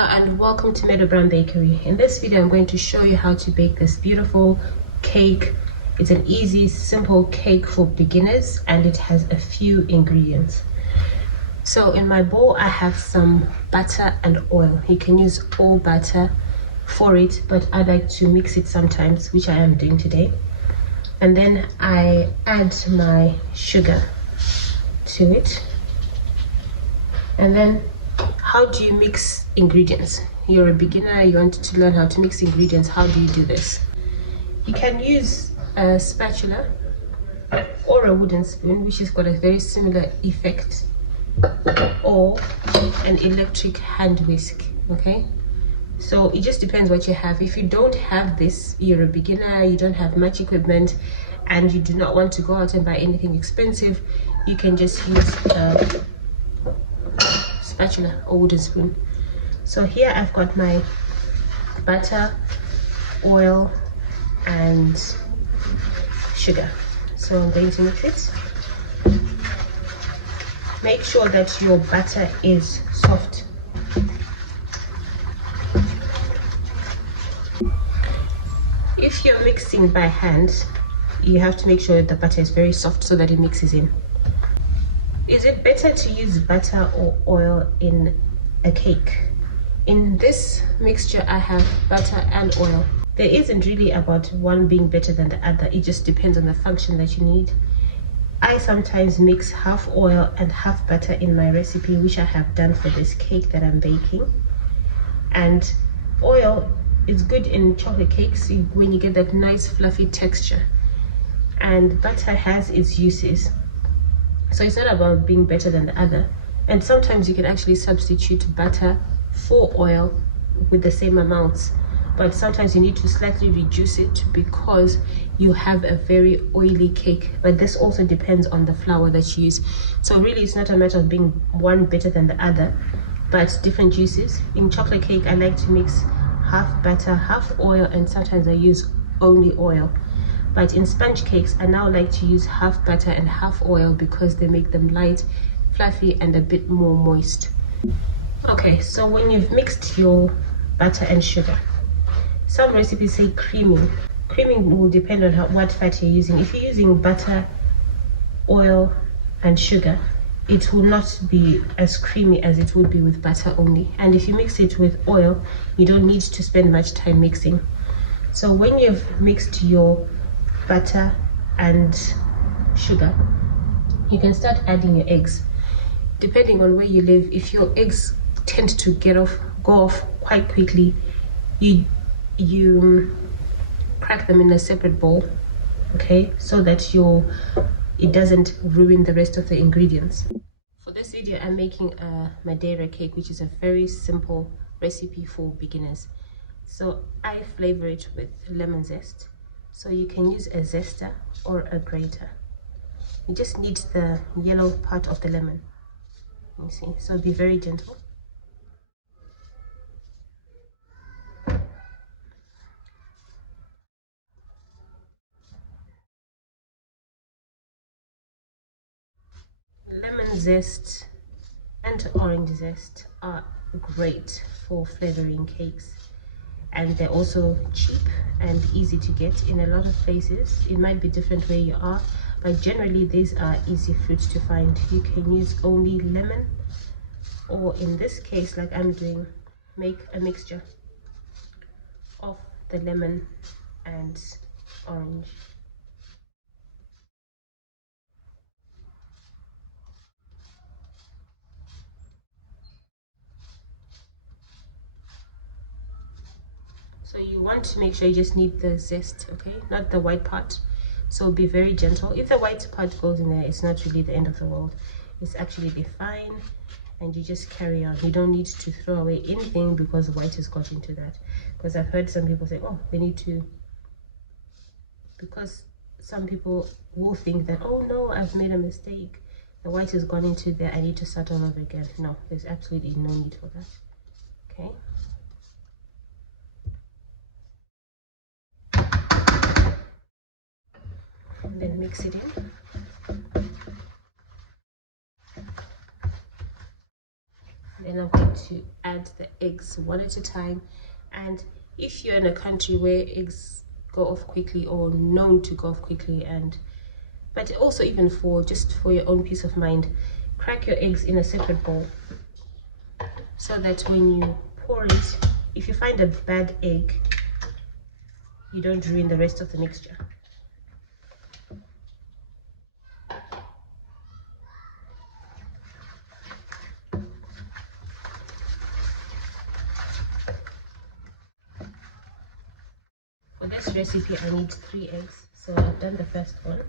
Hello and welcome to Meadow Bakery. In this video I'm going to show you how to bake this beautiful cake. It's an easy, simple cake for beginners and it has a few ingredients. So in my bowl I have some butter and oil. You can use all butter for it, but I like to mix it sometimes, which I am doing today. And then I add my sugar to it. And then how do you mix ingredients? You're a beginner, you want to learn how to mix ingredients. How do you do this? You can use a spatula or a wooden spoon, which has got a very similar effect, or an electric hand whisk. Okay, so it just depends what you have. If you don't have this, you're a beginner, you don't have much equipment, and you do not want to go out and buy anything expensive, you can just use spatula or wooden spoon. So here I've got my butter, oil and sugar. So I'm going to mix it. Make sure that your butter is soft. If you're mixing by hand, you have to make sure that the butter is very soft so that it mixes in. Is it better to use butter or oil in a cake? In this mixture I have butter and oil. There isn't really about one being better than the other. It just depends on the function that you need. I sometimes mix half oil and half butter in my recipe, which I have done for this cake that I'm baking. And oil is good in chocolate cakes when you get that nice fluffy texture. And butter has its uses. So it's not about being better than the other. And sometimes you can actually substitute butter for oil with the same amounts. But sometimes you need to slightly reduce it because you have a very oily cake. But this also depends on the flour that you use. So really it's not a matter of being one better than the other, but different juices. In chocolate cake, I like to mix half butter, half oil, and sometimes I use only oil. But in sponge cakes, I now like to use half butter and half oil because they make them light, fluffy, and a bit more moist. Okay, so when you've mixed your butter and sugar, some recipes say creaming. Creaming will depend on what fat you're using. If you're using butter, oil, and sugar, it will not be as creamy as it would be with butter only. And if you mix it with oil, you don't need to spend much time mixing. So when you've mixed your butter and sugar, you can start adding your eggs. Depending on where you live, if your eggs tend to go off quite quickly, you crack them in a separate bowl, okay, so that it doesn't ruin the rest of the ingredients. For this video I'm making a Madeira cake, which is a very simple recipe for beginners. So I flavor it with lemon zest. So you can use a zester or a grater. You just need the yellow part of the lemon. You see, so be very gentle. Lemon zest and orange zest are great for flavoring cakes. And they're also cheap and easy to get in a lot of places. It might be different where you are, but generally these are easy fruits to find. You can use only lemon, or in this case, like I'm doing, make a mixture of the lemon and orange. So you want to make sure you just need the zest, okay, not the white part. So be very gentle. If the white part goes in there, it's not really the end of the world. It's actually fine, and you just carry on. You don't need to throw away anything because white has got into that. Because I've heard some people say, oh, they need to, because some people will think that, oh no, I've made a mistake, the white has gone into there, I need to start all over again. No, there's absolutely no need for that. Okay. And then mix it in. then I'm going to add the eggs one at a time. And if you're in a country where eggs go off quickly or known to go off quickly, but also even just for your own peace of mind, crack your eggs in a separate bowl so that when you pour it, if you find a bad egg, you don't ruin the rest of the mixture. For this recipe, I need 3 eggs, so I've done the first one.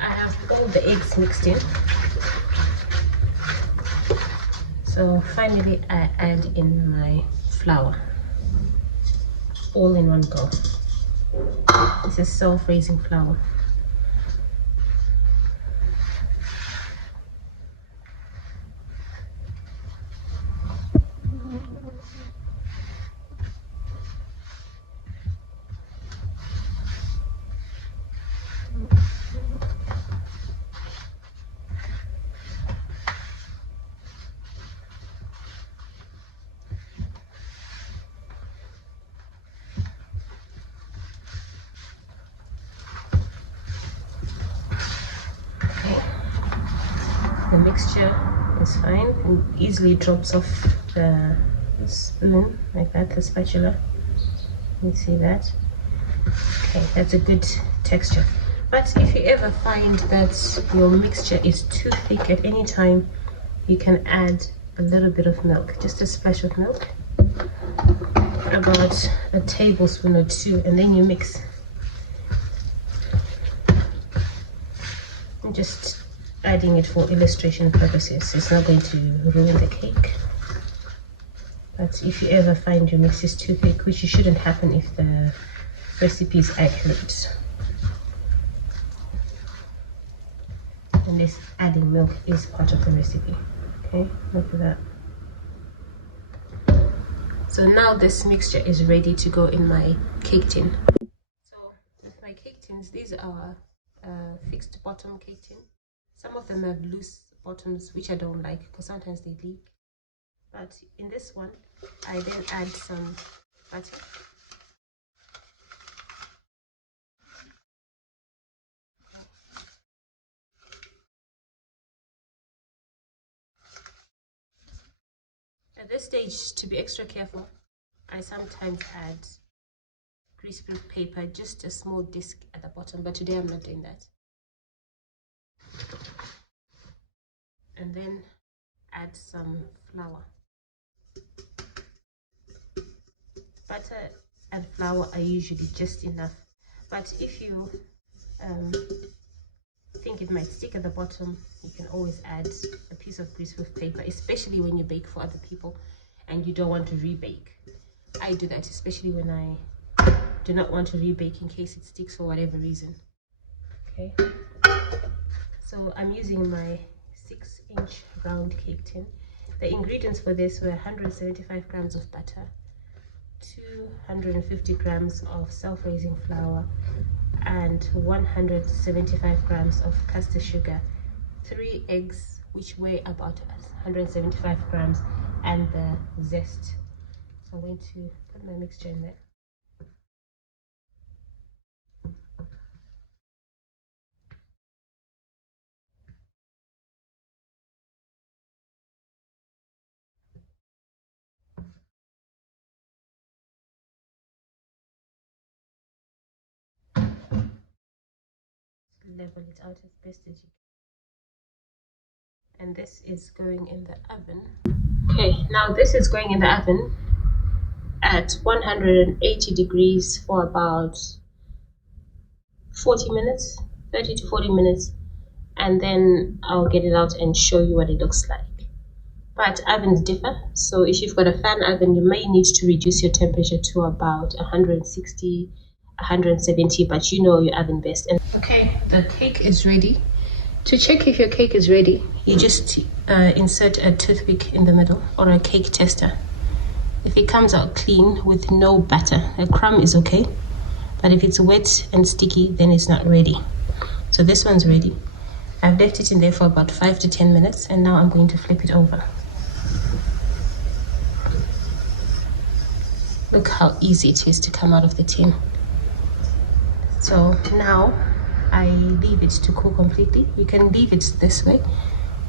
I have got the eggs mixed in. So finally I add in my flour, all in one go. This is self-raising flour. The mixture is fine and easily drops off the spoon like that, the spatula. You see that? Okay, that's a good texture. But if you ever find that your mixture is too thick at any time, you can add a little bit of milk, just a splash of milk, about a tablespoon or 2, and then you mix. I'm just adding it for illustration purposes. It's not going to ruin the cake. But if you ever find your mix is too thick, which shouldn't happen if the recipe is accurate, and this adding milk is part of the recipe. Okay, look at that. So now this mixture is ready to go in my cake tin. So with my cake tins, these are fixed bottom cake tin. Some of them have loose bottoms, which I don't like because sometimes they leak. But in this one, I then add some butter. At this stage, to be extra careful, I sometimes add greaseproof paper, just a small disc at the bottom, but today I'm not doing that. And then add some flour. Butter and flour are usually just enough, but if you think it might stick at the bottom, you can always add a piece of greaseproof paper, especially when you bake for other people and you don't want to rebake. I do that especially when I do not want to rebake in case it sticks for whatever reason. Okay, so I'm using my 6-inch round cake tin. The ingredients for this were 175 grams of butter, 250 grams of self-raising flour, and 175 grams of caster sugar, 3 eggs which weigh about 175 grams, and the zest. So I'm going to put my mixture in there. Level it out as best as you can. And this is going in the oven. Okay, now this is going in the oven at 180 degrees for about 40 minutes, 30 to 40 minutes, and then I'll get it out and show you what it looks like. But ovens differ, so if you've got a fan oven, you may need to reduce your temperature to about 160, 170, but you know your oven best. And okay, the cake is ready. To check if your cake is ready, you just insert a toothpick in the middle, or a cake tester. If it comes out clean with no batter, a crumb is okay, but if it's wet and sticky, then it's not ready. So this one's ready. I've left it in there for about 5 to 10 minutes, and now I'm going to flip it over. Look how easy it is to come out of the tin. So now I leave it to cool completely. You can leave it this way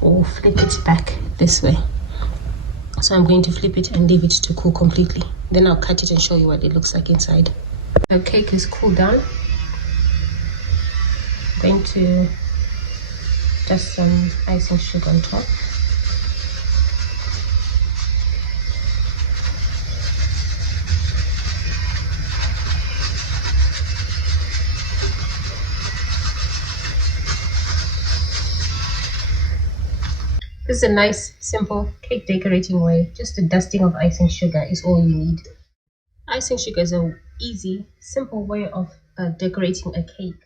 or flip it back this way. So I'm going to flip it and leave it to cool completely. Then I'll cut it and show you what it looks like inside. The cake is cooled down. I'm going to dust some icing sugar on top. This is a nice, simple cake decorating way. Just a dusting of icing sugar is all you need. Icing sugar is an easy, simple way of decorating a cake.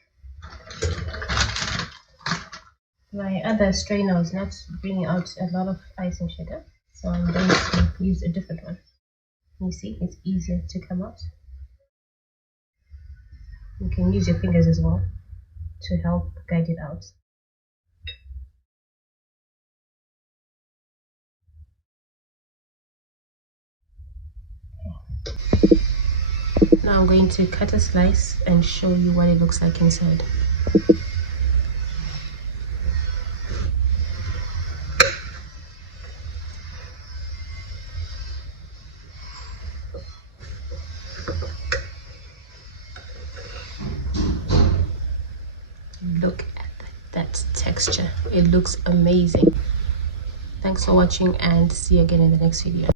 My other strainer was not bringing out a lot of icing sugar, so I'm going to use a different one. You see, it's easier to come out. You can use your fingers as well to help guide it out. Now I'm going to cut a slice and show you what it looks like inside. Look at that texture. It looks amazing. Thanks for watching, and see you again in the next video.